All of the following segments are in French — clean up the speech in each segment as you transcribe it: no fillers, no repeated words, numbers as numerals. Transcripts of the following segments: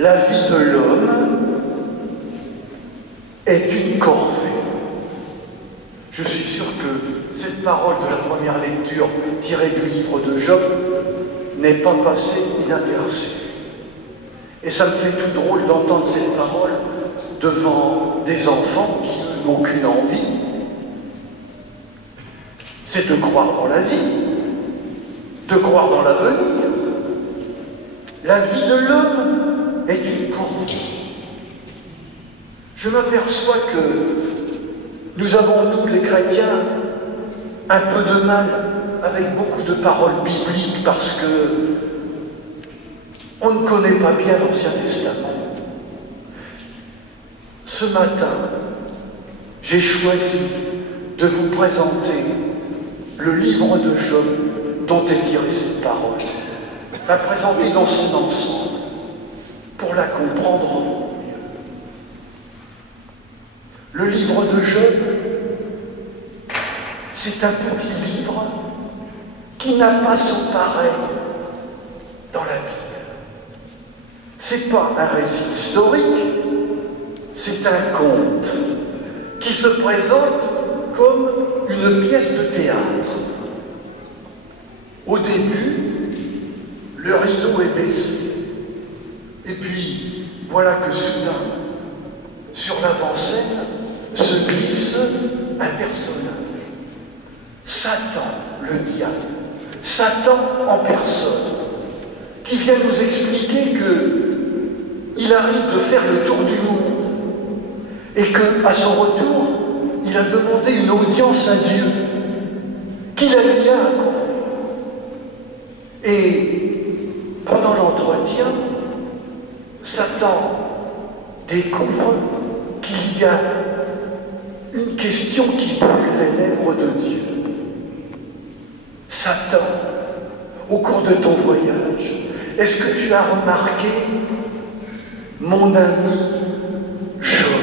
La vie de l'homme est une corvée. Je suis sûr que cette parole de la première lecture tirée du livre de Job n'est pas passée inaperçue. Et ça me fait tout drôle d'entendre cette parole devant des enfants qui n'ont aucune envie. C'est de croire dans la vie, de croire dans l'avenir. La vie de l'homme est une corvée. Je m'aperçois que nous avons, nous les chrétiens, un peu de mal avec beaucoup de paroles bibliques parce que on ne connaît pas bien l'Ancien Testament. Ce matin, j'ai choisi de vous présenter le livre de Job dont est tirée cette parole, la présenter dans son ensemble pour la comprendre mieux. Le livre de Job, c'est un petit livre qui n'a pas son pareil dans la Bible. C'est pas un récit historique, c'est un conte qui se présente comme une pièce de théâtre. Au début, le rideau est baissé. Et puis, voilà que soudain, sur l'avant-scène, se glisse un personnage. Satan, le diable. Satan en personne, qui vient nous expliquer qu'il arrive de faire le tour du monde et qu'à son retour, il a demandé une audience à Dieu, qu'il a lui a accordée. Et pendant l'entretien, Satan découvre qu'il y a une question qui brûle les lèvres de Dieu. Satan, au cours de ton voyage, est-ce que tu as remarqué mon ami Job,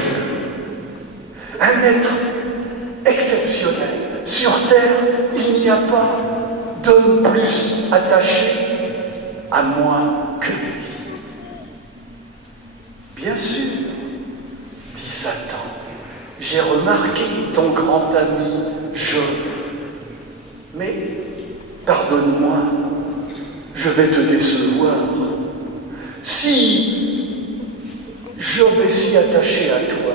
un être exceptionnel? Sur terre, il n'y a pas d'homme plus attaché à moi que lui. Bien sûr, dit Satan, j'ai remarqué ton grand ami Job, mais pardonne-moi, je vais te décevoir. Si Job est si attaché à toi,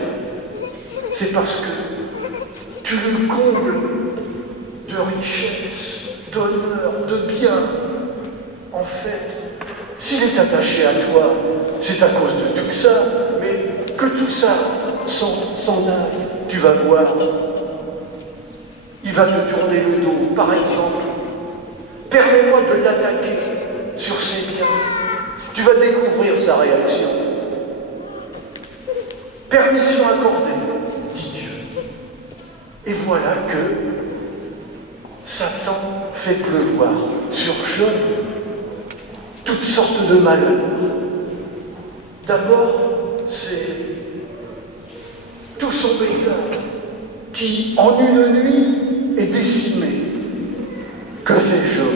c'est parce que tu le combles de richesse, d'honneur, de bien. En fait, s'il est attaché à toi, c'est à cause de tout ça, mais que tout ça s'en aille, tu vas voir. Il va te tourner le dos, par exemple. Permets-moi de l'attaquer sur ses biens. Tu vas découvrir sa réaction. Permission accordée, dit Dieu. Et voilà que Satan fait pleuvoir sur Job toutes sortes de malheurs. D'abord, c'est tout son bétail qui, en une nuit, est décimé. Que fait Job?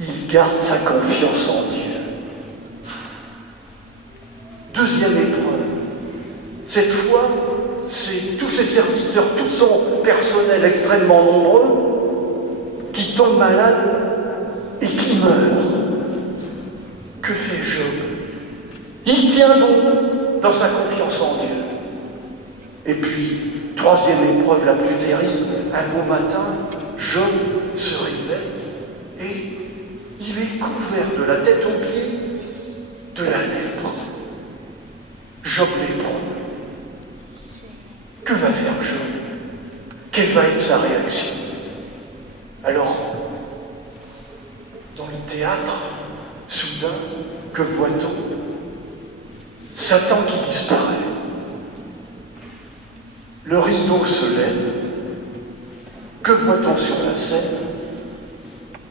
Il garde sa confiance en Dieu. Deuxième épreuve. Cette fois, c'est tous ses serviteurs, tout son personnel extrêmement nombreux qui tombent malades et qui meurent. Que fait Job? Il tient bon dans sa confiance en Dieu. Et puis, troisième épreuve la plus terrible, un beau matin, Job se réveille et il est couvert de la tête aux pieds de la lèpre. Job lépreux. Que va faire Job? Quelle va être sa réaction? Alors, dans le théâtre, soudain, que voit-on? Satan qui disparaît. Le rideau se lève. Que voit-on sur la scène?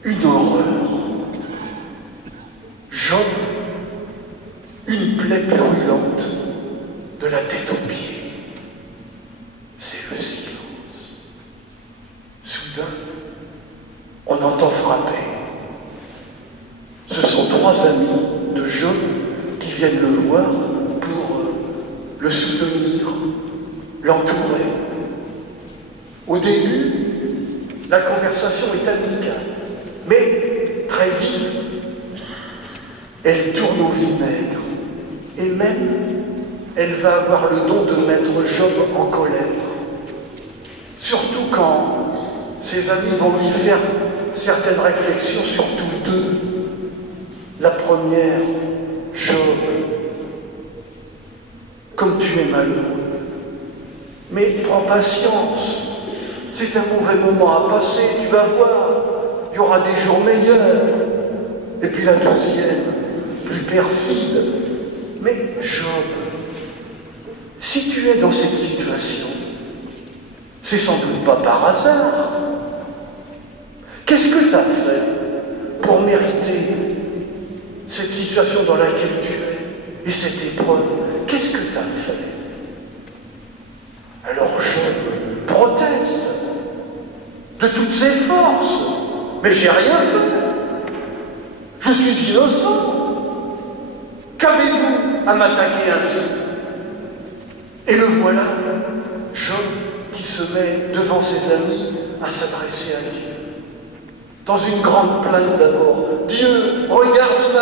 Une horreur. Job, une plaie purulente de la tête aux pieds. C'est le silence. Soudain, on entend frapper. Ce sont trois amis de Job viennent le voir pour le soutenir, l'entourer. Au début, la conversation est amicale, mais très vite, elle tourne au vinaigre. Et même, elle va avoir le don de mettre Job en colère. Surtout quand ses amis vont lui faire certaines réflexions, surtout deux. La première, Job, comme tu es malheureux. Mais prends patience, c'est un mauvais moment à passer, tu vas voir, il y aura des jours meilleurs. Et puis la deuxième, plus perfide, mais Job, si tu es dans cette situation, c'est sans doute pas par hasard. Qu'est-ce que tu as fait pour mériter cette situation dans laquelle tu es et cette épreuve? Qu'est-ce que tu as fait? Alors Job proteste de toutes ses forces. Mais j'ai rien fait. Je suis innocent. Qu'avez-vous à m'attaquer ainsi? Et le voilà, Job, qui se met devant ses amis à s'adresser à Dieu. Dans une grande plainte d'abord. Dieu, regarde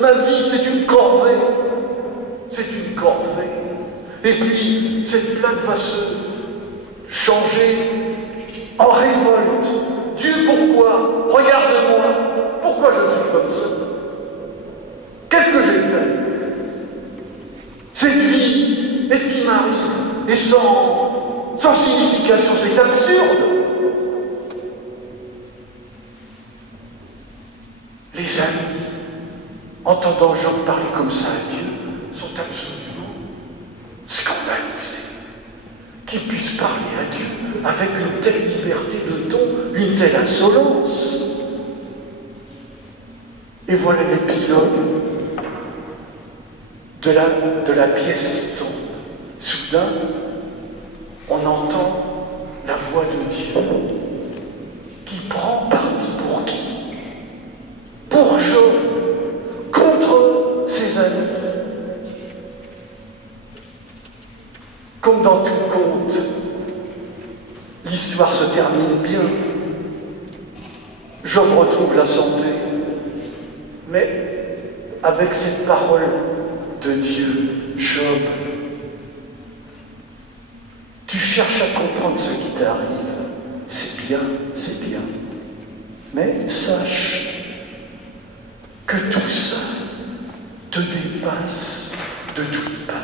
ma vie c'est une corvée. C'est une corvée. Et puis, cette plainte va se changer en révolte. Dieu, pourquoi? Regarde-moi. Pourquoi je suis comme ça? Qu'est-ce que j'ai fait? Cette vie, et ce qui m'arrive, est sans signification, c'est absurde. Les amis, entendant Job parler comme ça à Dieu, sont absolument scandalisés. Qu'il puisse parler à Dieu avec une telle liberté de ton, une telle insolence. Et voilà l'épilogue de la pièce qui tombe. Soudain, on entend la voix de Dieu qui prend parti pour qui? Pour Job, contre ses amis. Comme dans tout conte, l'histoire se termine bien. Job retrouve la santé, mais avec cette parole de Dieu, Job, tu cherches à comprendre ce qui t'arrive, c'est bien, mais sache que tout ça te dépasse de toutes parts.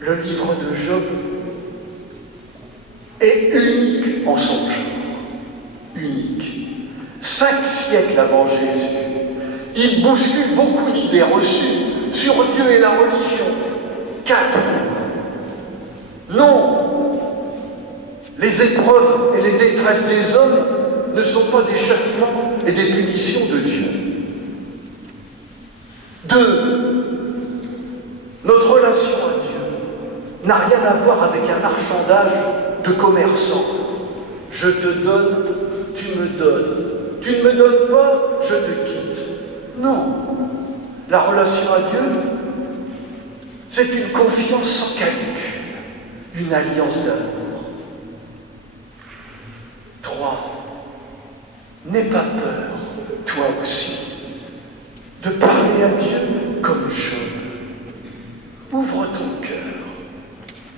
Le livre de Job est unique en son genre, unique. 5 siècles avant Jésus, il bouscule beaucoup d'idées reçues sur Dieu et la religion. 4. Non, les épreuves et les détresses des hommes ne sont pas des châtiments et des punitions de Dieu. 2. Notre relation à Dieu n'a rien à voir avec un marchandage de commerçants. Je te donne, tu me donnes. Tu ne me donnes pas, je te quitte. Non. La relation à Dieu, c'est une confiance sans calcul, une alliance d'amour. 3. N'aie pas peur, toi aussi, de parler à Dieu comme Job. Ouvre ton cœur.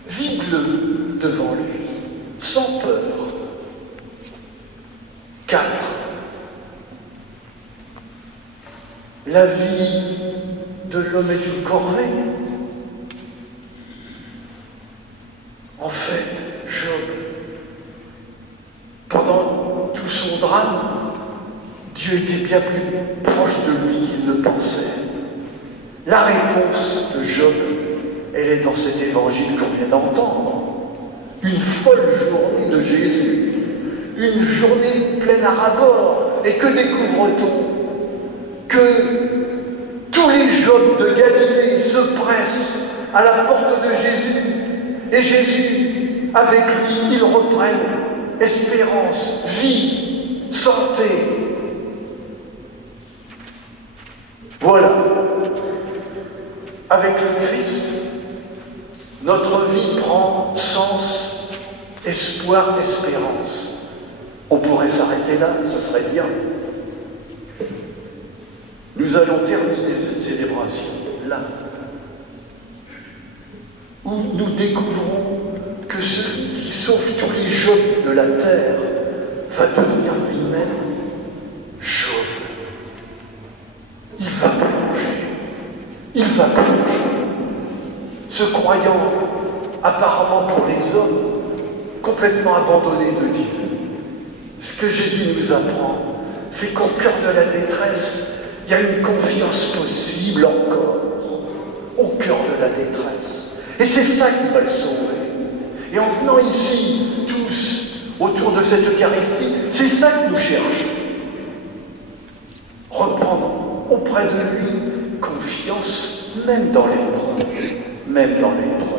Vide-le devant lui, sans peur. 4. La vie de l'homme est une corvée. En fait, Job, pendant tout son drame, Dieu était bien plus proche de lui qu'il ne pensait. La réponse de Job, elle est dans cet évangile qu'on vient d'entendre. Une folle journée de Jésus, une journée pleine à ras-bord. Et que découvre-t-on? Que tous les Jobs de Galilée se pressent à la porte de Jésus. Et Jésus, avec lui, ils reprennent espérance, vie, santé. Voilà. Avec le Christ, notre vie prend sens, espoir, espérance. On pourrait s'arrêter là, ce serait bien. Nous allons terminer cette célébration là, où nous découvrons que celui qui sauve tous les Jobs de la terre va devenir lui-même Job. Il va plonger. Il va plonger. Ce croyant, apparemment pour les hommes, complètement abandonné de Dieu. Ce que Jésus nous apprend, c'est qu'au cœur de la détresse, il y a une confiance possible encore. Au cœur de la détresse. Et c'est ça qui va le sauver. Et en venant ici, tous, autour de cette Eucharistie, c'est ça que nous cherchons. Reprendre auprès de lui confiance, même dans l'épreuve. Même dans l'épreuve.